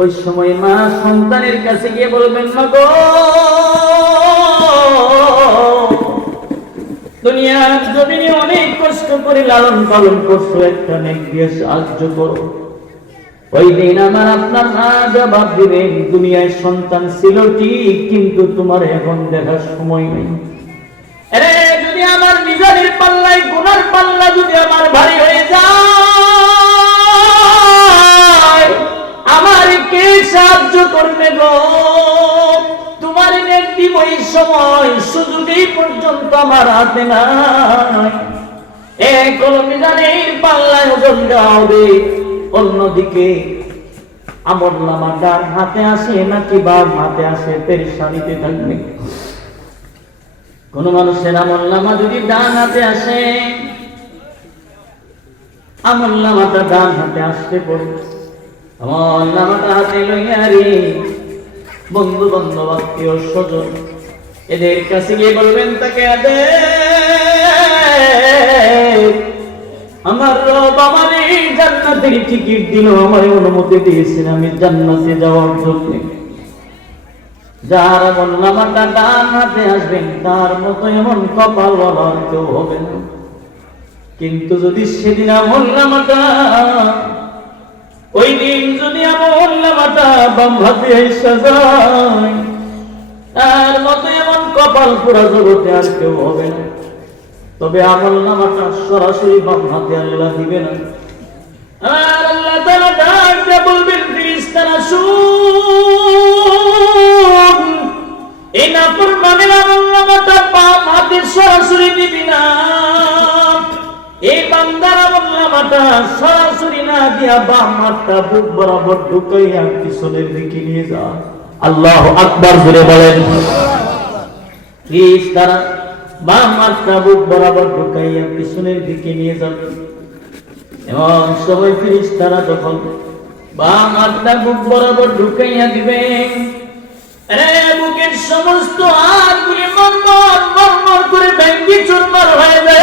ওই সময় মা সন্তানের কাছে গিয়ে বলবেন মা গো জমিনে অনেক কষ্ট করে লালন পালন করছ, একটা সাহায্য করো। ওই দিন আমার আপনার মা জবাব দিবেন দুনিয়ায় সন্তান ছিল ঠিক, কিন্তু তোমার এখন দেখার সময় নেই। যদি আমার মিজানের পাল্লায়, গুনার পাল্লা যদি আমার ভারী হয়ে যায় ওই সময় সুযোগেই পর্যন্ত আমার হাতে নাই। এক পাল্লায় ওজন দেওয়া হবে, অন্যদিকে আমল নামা ডান হাতে আসে নাকি বাম হাতে আসে পেরেশানিতে থাকবে। কোন মানুষের আমল নামা যদি ডান হাতে আসে, আমল নামাটা ডান হাতে আসতে পড়ে আমল নামাটা হাতে লইয়া রে বন্ধু বান্ধব আত্মীয় স্বজন এদের কাছে গিয়ে বলবেন, তাকে আমার রব আমার টিকিট দিল আমার অনুমতি দিয়েছেন, আমি জান্নাতে যাওয়ার জন্য। যার ডান হাতে আসবেন, তার মতো এমন কপাল বলার কেউ হবে না। কিন্তু যদি সেদিন নামাটা, ওই দিন যদি আমল নামাটা বাম হাতে এই যায় তার মতো এমন কপাল পুরা জগতে আর কেউ হবে না। তবে আমল নামাটা সরাসরি বাম হাতে আল্লাহ দিবে না আর আল্লাহ তাআলা ডাক দিয়ে সরাসরি না দিয়া বুক বরাবর ঢুকাইয়া পিছনের দিকে নিয়ে যা। আল্লাহ আকবার জুড়ে বলেন। প্লিজ তারা বুক বরাবর ঢুকাইয়া পিছনের দিকে নিয়ে এবং সবাই ফিরিস তারা যখন বুক বরাবর ঢুকাইয়া বুকের সমস্ত হাতগুলি মরমর মরমর করে ভেঙ্গি চুরমার হয়ে যায়।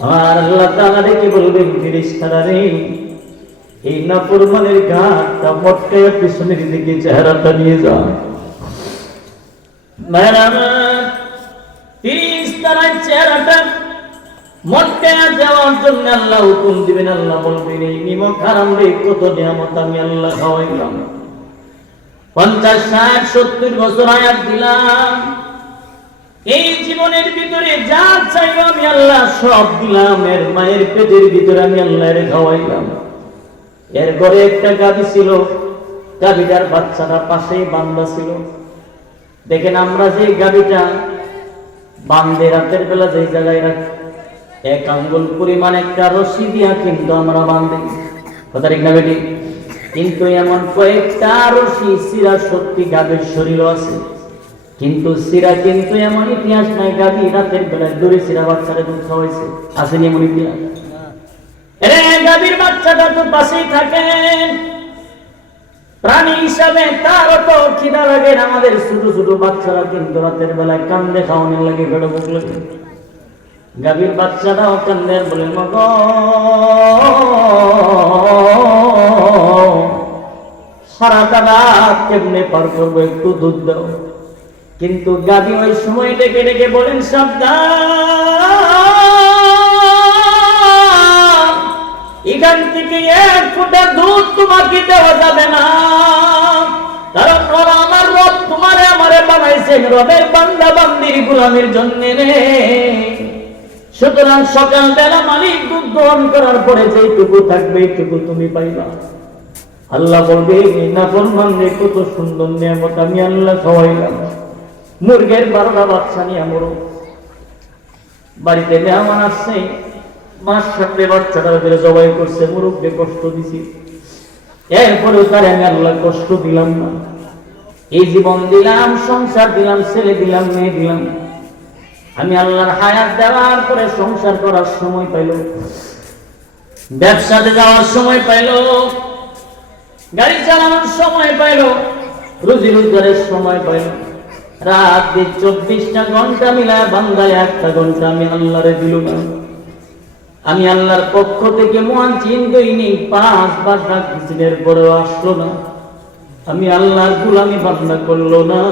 আর আল্লাহ তাআলা ডেকে বলবেন ফেরেশতারা রে এই নাফরমানের ঘাটটা মটকায় পিছনের দিকে চেহারাটা নিয়ে যা ম্যাডাম ফেরেশতারা চেহারাটা মটকায়া দেওয়ার জন্য আল্লাহ হুকুম দিবেন। আল্লাহ বলবেন, এই নিমক হারাম রে, কত নিয়ামত আমি আল্লাহ খাওয়াইলাম। পঞ্চাশ, ষাট, সত্তর বছর আয়াত দিলাম। এই জীবনের ভিতরে যা চাইব আমি আল্লাহ সব দিলাম। এর মায়ের পেটের ভিতরে আমি আল্লাহ এর খাওয়াইলাম। এর ঘরে একটা গাবি ছিল। গাবিটার বাচ্চাটা পাশেই বান্দা ছিল। দেখেন আমরা যে গাবিটা বান্দে রাতের বেলা যে জায়গায় রাখি, এক আঙ্গুল পরিমাণ একটা রশি দিয়া কিন্তু আমরা বান্ধি কথা ঠিক না বেটি? কিন্তু এমন কয়েকটা রশি সিরা সত্যি গাবের শরীর আছে। কিন্তু সিরা কিন্তু এমন ইতিহাস নাই গাবি রাতের বেলায় দূরে সিরা বাচ্চারা দুধ খাওয়াইছে। আসেনি এমন ইতিহাস? গাবির বাচ্চাটা তো পাশেই থাকে। প্রাণী হিসাবে তার তো খিদা লাগে আমাদের ছোট ছোট বাচ্চারা কিন্তু রাতের বেলায় কান্দে খাওয়ানোর লাগে বেড়ে বুক লাগে গাভীর বাচ্চাটাও কান্দের বলে, মগ সারাটা রাত কেমনে পার করব? একটু দুধ দাও। কিন্তু গাভী ওই সময় ডেকে ডেকে বলেন, সাবধান! এখান থেকে এক ফোঁটা দুধ তোমাকে দেওয়া যাবে না। আমার তোমারে রবের রে। সুতরাং দুধ করার তুমি আল্লাহ বলবে না ফরমান কত সুন্দর নিয়ামত, আমি আল্লাহ খাওয়াইলাম মুরগের বারোটা বাচ্চা নিয়ে মরো বাড়িতে মেহমান আসছে মাস সাথে বাচ্চাটার ফেলে জবাই করছে, মুরব্বী কষ্ট দিছি। এরপরেও তার আমি আল্লাহ কষ্ট দিলাম না। এই জীবন দিলাম, সংসার দিলাম, ছেলে দিলাম, মেয়ে দিলাম। আমি আল্লাহর হায়াত দেওয়ার পরে সংসার করার সময় পাইল। ব্যবসাতে যাওয়ার সময় পাইল। গাড়ি চালানোর সময় পাইল। রুজি রোজগারের সময় পাইল। রাত দিন চব্বিশটা ঘণ্টা মিলায় বান্দায় একটা ঘণ্টা আমি আল্লাহরে দিল না আমি আল্লাহর পক্ষ থেকে মহান চিন দইনি পাঁচ বার ডাক দিনের পরেও আসলো না। আমি আল্লাহর গুলামি বান্দা করল না।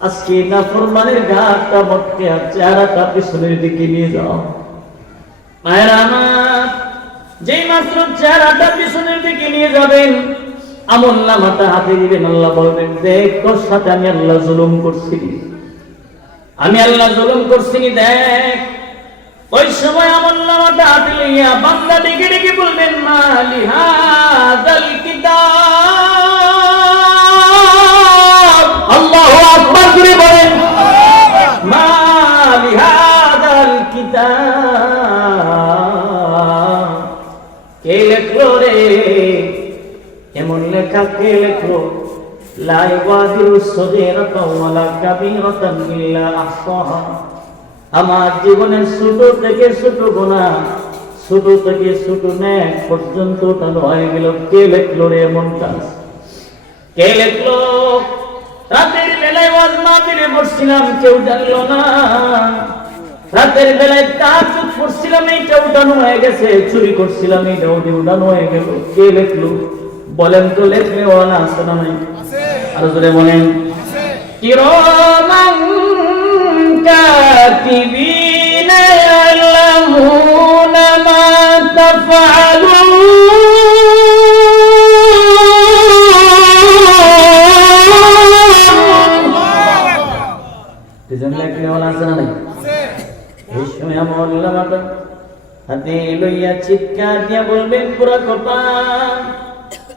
আজকে না ফরমানের ঘাটটা মটকে আর চেহারাটা পিছনের দিকে নিয়ে যাও। মায়েরা আমার, যেই মাত্র চেহারাটা পিছনের দিকে নিয়ে যাবেন আমল নামাটা হাতে দিবেন আল্লাহ বলবেন, দেখ, তোর সাথে আমি আল্লাহ জুলুম করছি। আমি আল্লাহ জুলুম করছি দেখ। ওই সময় আমল নামাটা হাতে লইয়া বান্দা ডেকে ডেকে বলবেন মালি হাদাল কিতাব। আল্লাহু আকবার করে বলেন মালি হাদাল কিতাব। কে লেখলো রে? এমন লেখা কে লেখলো লা ইবাদিরু সগীরাতাও ওয়ালা কাবীরাতান ইল্লা আহসাহা। আমার জীবনের ছোট থেকে ছোট গোনা ছোট থেকে ছোট ন্যাক পর্যন্ত তাহলে হয়ে গেল। কে লেখলো রে এমন কাজ? কে লেখলো? রাতের বেলায় ওয়াজ মাহফিলে বসছিলাম, কেউ জানলো না। রাতের বেলায় তাহাজ্জুদ পড়ছিলাম, এইটা উঠানো হয়ে গেছে, চুরি করছিলাম, এইটা উঠানো হয়ে গেল। কে লেখলো? বলেন তো লেখনেওয়ালা আছে না নাই? আর জোরে বলেন। আছে না নাই? এই সময় আমার চিৎকার দিয়া বলবেন, পুরা কপা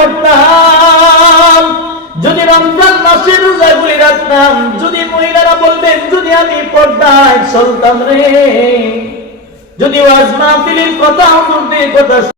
পড়তাম যদি রমজান মাসে রোজাগুলি রাখতাম, যদি মহিলারা বলবেন যদি আমি পর্দায় চলতাম রে। যদি ওয়াজ মাহফিলের কথা হুজুরদের কথা